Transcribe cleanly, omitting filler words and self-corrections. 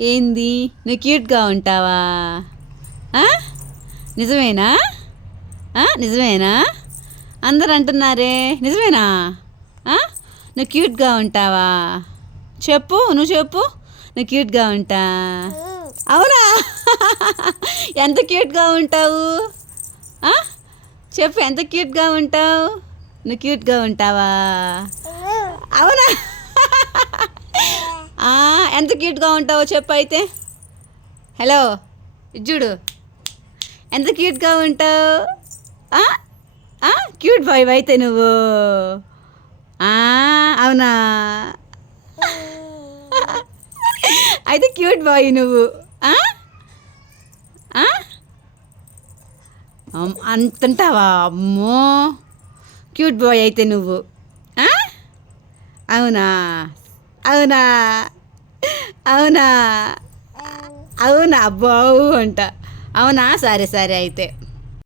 ఏంది నువ్వు క్యూట్గా ఉంటావా? ఆ? నిజమేనా? నిజమేనా? అందరు అంటున్నారే, నిజమేనా? ఆ? నువ్వు క్యూట్గా ఉంటావా? చెప్పు, నువ్వు చెప్పు. నువ్వు క్యూట్గా ఉంటా. అవునా? ఎంత క్యూట్గా ఉంటావు? ఆ? చెప్పు, ఎంత క్యూట్గా ఉంటావు? నువ్వు క్యూట్గా ఉంటావా? అవునా? ఎంత క్యూట్గా ఉంటావో చెప్పు అయితే. హలో, ఇది చూడు, ఎంత క్యూట్గా ఉంటావు. ఆ? క్యూట్ బాయ్ అయితే నువ్వు. ఆ, అవునా? అయితే క్యూట్ బాయ్ నువ్వు. ఆ? ఆ? అంటుంటావా? అమ్మో, క్యూట్ బాయ్ అయితే నువ్వు. ఆ? అవునా? అవునా? అవునా? అవునా? బావు అంట. అవునా? సరే సరే అయితే.